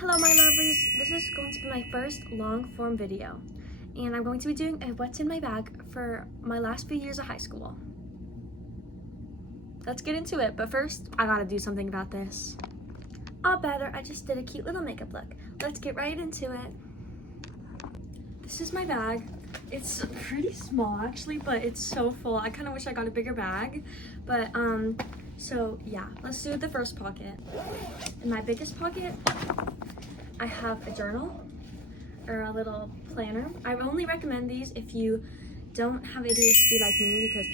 Hello my lovelies, this is going to be my first long form video and I'm going to be doing a what's in my bag for my last few years of high school. Let's get into it, but first I gotta do something about this. All better, I just did a cute little makeup look. Let's get right into it. This is my bag. It's pretty small actually, but it's so full. I kind of wish I got a bigger bag, but so yeah, let's do the first pocket. In my biggest pocket, I have a journal or a little planner. I only recommend these if you don't have ADHD like me, because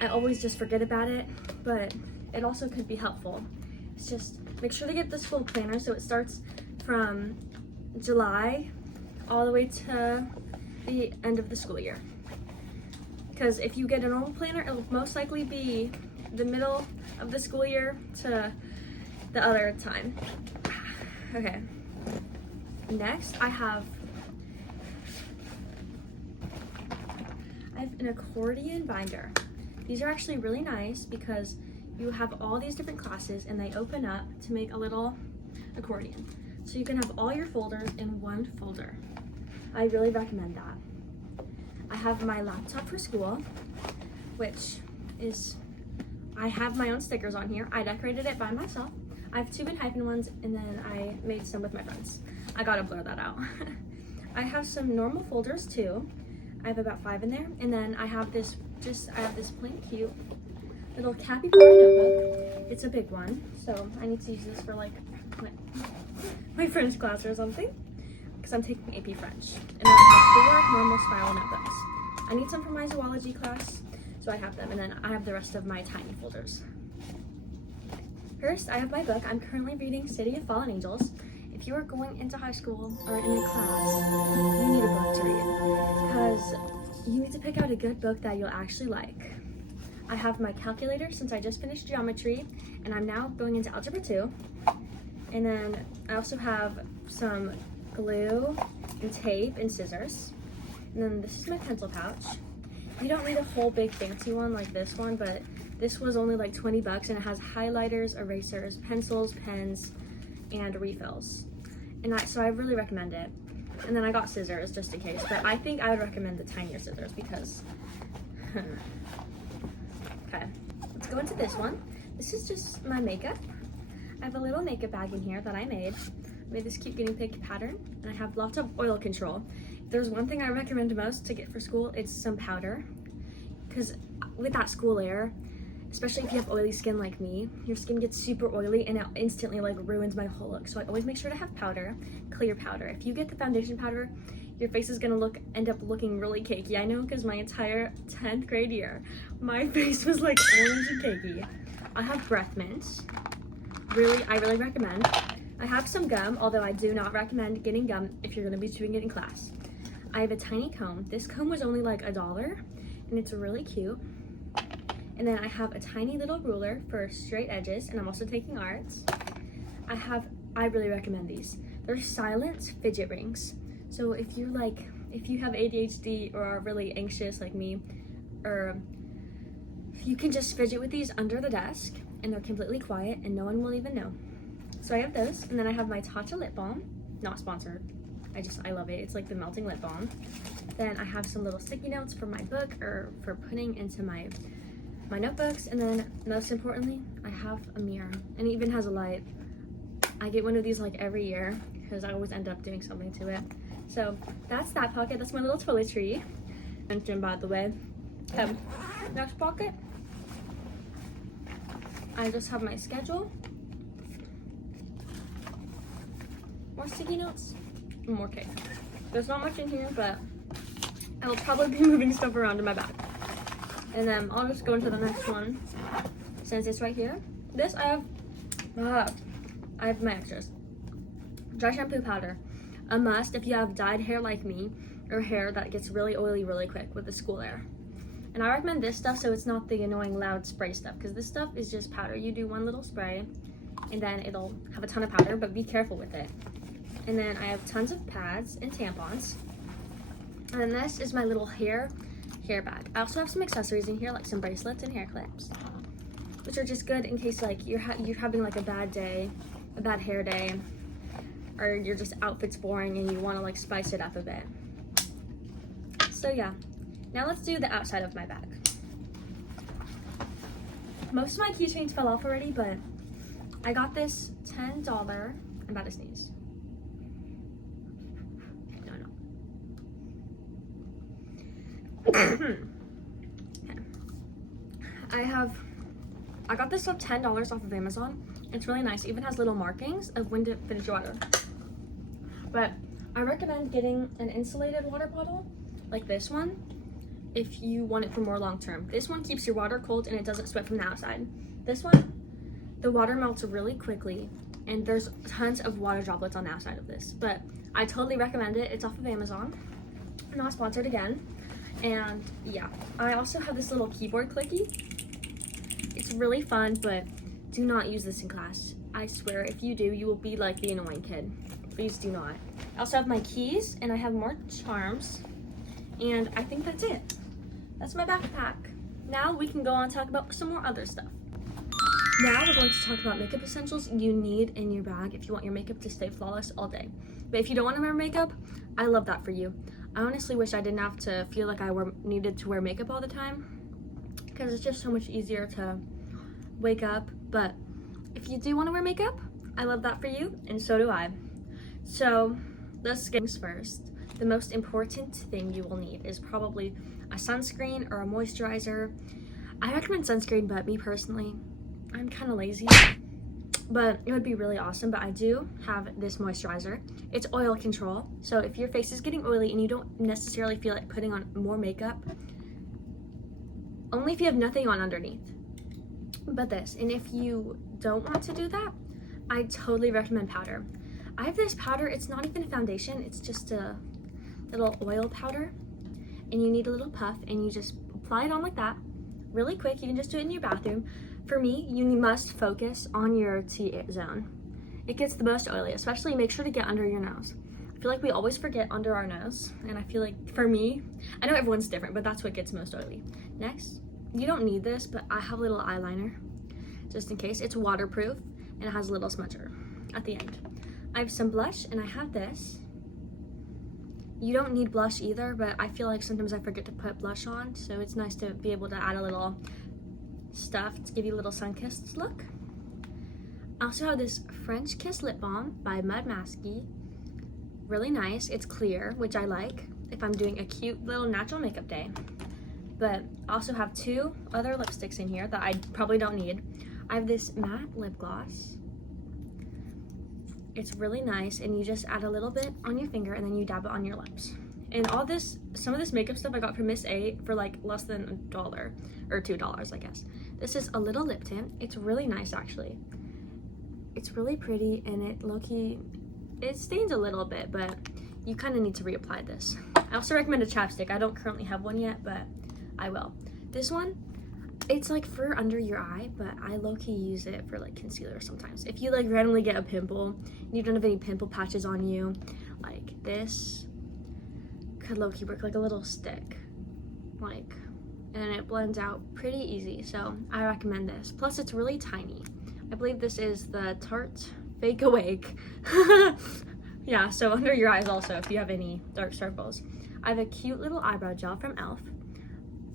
I always just forget about it, but it also could be helpful. It's just make sure to get this full planner, so it starts from July all the way to the end of the school year. Because if you get a normal planner, it'll most likely be the middle of the school year to the other time. Okay. Next, I have an accordion binder. These are actually really nice because you have all these different classes and they open up to make a little accordion. So you can have all your folders in one folder. I really recommend that. I have my laptop for school, which is, I have my own stickers on here. I decorated it by myself. I have 2 Hyphen ones, and then I made some with my friends. I gotta blur that out. I have some normal folders too. I have about 5 in there, and then I have this plain cute little capybara notebook. It's a big one, so I need to use this for like my French class or something, because I'm taking AP French. And then I have 4 normal spiral notebooks. I need some for my zoology class, so I have them, and then I have the rest of my tiny folders. First, I have my book. I'm currently reading City of Fallen Angels. If you are going into high school or in a class, you need a book to read, because you need to pick out a good book that you'll actually like. I have my calculator since I just finished geometry, and I'm now going into algebra 2. And then I also have some glue and tape and scissors. And then this is my pencil pouch. You don't need a whole big fancy one like this one, but this was only like 20 bucks, and it has highlighters, erasers, pencils, pens, and refills. And so I really recommend it. And then I got scissors just in case, but I think I would recommend the tinier scissors because, okay, let's go into this one. This is just my makeup. I have a little makeup bag in here that I made. I made this cute guinea pig pattern, and I have lots of oil control. If there's one thing I recommend most to get for school, it's some powder, because with that school air, especially if you have oily skin like me, your skin gets super oily and it instantly like ruins my whole look. So I always make sure to have powder, clear powder. If you get the foundation powder, your face is gonna end up looking really cakey. I know, because my entire 10th grade year, my face was like orange and cakey. I have breath mints. I really recommend. I have some gum, although I do not recommend getting gum if you're gonna be chewing it in class. I have a tiny comb. This comb was only like $1, and it's really cute. And then I have a tiny little ruler for straight edges, and I'm also taking arts. I really recommend these. They're silent fidget rings. So if you have ADHD or are really anxious like me, or you can just fidget with these under the desk, and they're completely quiet and no one will even know. So I have those, and then I have my Tatcha lip balm, not sponsored. I love it. It's like the melting lip balm. Then I have some little sticky notes for my book or for putting into my notebooks, and then most importantly, I have a mirror, and it even has a light. I get one of these like every year because I always end up doing something to it. So that's that pocket. That's my little toiletry. Mention, by the way. Next pocket, I just have my schedule, more sticky notes, and more cake. There's not much in here, but I will probably be moving stuff around in my bag. And then I'll just go into the next one since it's right here. This I have my extras. Dry shampoo powder, a must if you have dyed hair like me or hair that gets really oily really quick with the school air. And I recommend this stuff so it's not the annoying loud spray stuff, because this stuff is just powder. You do one little spray and then it'll have a ton of powder, but be careful with it. And then I have tons of pads and tampons. And then this is my little hair bag. I also have some accessories in here, like some bracelets and hair clips, which are just good in case like you're having like a bad day, a bad hair day, or your just outfit's boring and you want to like spice it up a bit. So yeah, now let's do the outside of my bag. Most of my keychains fell off already, but I got this $10, I'm about to sneeze. Okay. I got this for $10 off of Amazon. It's really nice. It even has little markings of when to finish your water. But I recommend getting an insulated water bottle like this one if you want it for more long term. This one keeps your water cold and it doesn't sweat from the outside. This one, the water melts really quickly and there's tons of water droplets on the outside of this. But I totally recommend it. It's off of Amazon. Not sponsored again. And yeah, I also have this little keyboard clicky. It's really fun, but do not use this in class. I swear, if you do, you will be like the annoying kid. Please do not. I also have my keys, and I have more charms, and I think that's it. That's my backpack. Now we can go on and talk about some more other stuff. Now we're going to talk about makeup essentials you need in your bag if you want your makeup to stay flawless all day. But if you don't want to wear makeup, I love that for you. I honestly wish I didn't have to feel like I needed to wear makeup all the time, because it's just so much easier to wake up. But if you do want to wear makeup, I love that for you, and so do I. So let's get things first. The most important thing you will need is probably a sunscreen or a moisturizer. I recommend sunscreen, but me personally, I'm kind of lazy. But it would be really awesome. But I do have this moisturizer. It's oil control. So if your face is getting oily and you don't necessarily feel like putting on more makeup, only if you have nothing on underneath. But this, and if you don't want to do that, I totally recommend powder. I have this powder. It's not even a foundation. It's just a little oil powder. And you need a little puff and you just apply it on like that. Really quick. You can just do it in your bathroom. For me, you must focus on your T-zone. It gets the most oily, especially make sure to get under your nose. I feel like we always forget under our nose, and I feel like for me, I know everyone's different, but that's what gets most oily. Next, you don't need this, but I have a little eyeliner, just in case. It's waterproof, and it has a little smudger at the end. I have some blush, and I have this. You don't need blush either, but I feel like sometimes I forget to put blush on, so it's nice to be able to add a little stuff to give you a little sun-kissed look. I also have this French Kiss lip balm by Mud Masky. Really nice. It's clear, which I like if I'm doing a cute little natural makeup day. But I also have two other lipsticks in here that I probably don't need. I have this matte lip gloss. It's really nice, and you just add a little bit on your finger and then you dab it on your lips. And all this, some of this makeup stuff I got from Miss A for like less than $1 or $2, I guess. This is a little lip tint. It's really nice, actually. It's really pretty, and it low-key, it stains a little bit, but you kind of need to reapply this. I also recommend a chapstick. I don't currently have one yet, but I will. This one, it's like for under your eye, but I low-key use it for like concealer sometimes. If you like randomly get a pimple and you don't have any pimple patches on you, like this could low-key work like a little stick, like, and it blends out pretty easy. So I recommend this. Plus it's really tiny. I believe this is the Tarte Fake Awake. Yeah, so under your eyes also if you have any dark circles. I have a cute little eyebrow gel from e.l.f.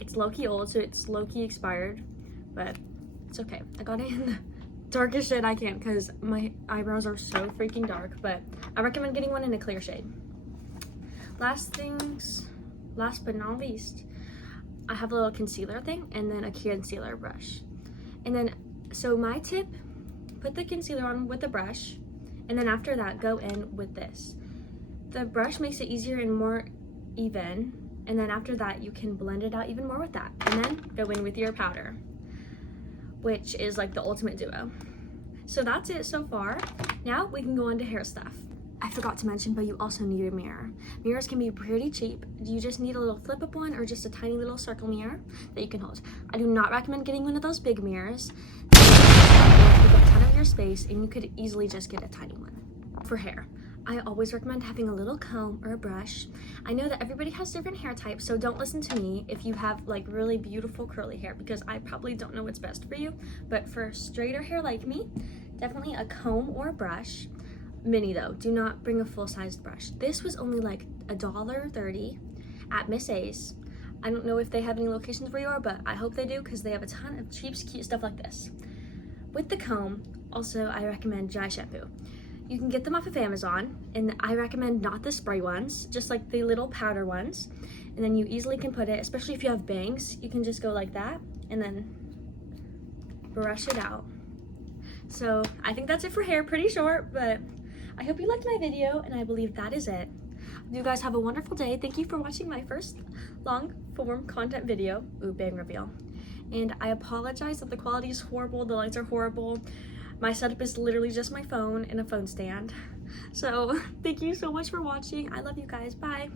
It's low-key old, so it's low-key expired, but it's okay. I got it in the darkest shade I can because my eyebrows are so freaking dark, but I recommend getting one in a clear shade. Last but not least, I have a little concealer thing and then a concealer brush. And then, so my tip, put the concealer on with the brush, and then after that, go in with this. The brush makes it easier and more even, and then after that, you can blend it out even more with that. And then go in with your powder, which is like the ultimate duo. So that's it so far. Now we can go on to hair stuff. I forgot to mention, but you also need a mirror. Mirrors can be pretty cheap. You just need a little flip-up one or just a tiny little circle mirror that you can hold. I do not recommend getting one of those big mirrors. They take up a ton of your space, and you could easily just get a tiny one. For hair, I always recommend having a little comb or a brush. I know that everybody has different hair types, so don't listen to me if you have like really beautiful curly hair, because I probably don't know what's best for you. But for straighter hair like me, definitely a comb or a brush. mini though. Do not bring a full-sized brush. This was only like $1.30 at Miss A's. I don't know if they have any locations where you are, but I hope they do because they have a ton of cheap, cute stuff like this. With the comb, also I recommend dry shampoo. You can get them off of Amazon, and I recommend not the spray ones, just like the little powder ones. And then you easily can put it, especially if you have bangs, you can just go like that and then brush it out. So I think that's it for hair, pretty short, but I hope you liked my video, and I believe that is it. You guys have a wonderful day. Thank you for watching my first long form content video. Ooh, bang reveal. And I apologize if the quality is horrible, the lights are horrible. My setup is literally just my phone and a phone stand. So thank you so much for watching. I love you guys. Bye.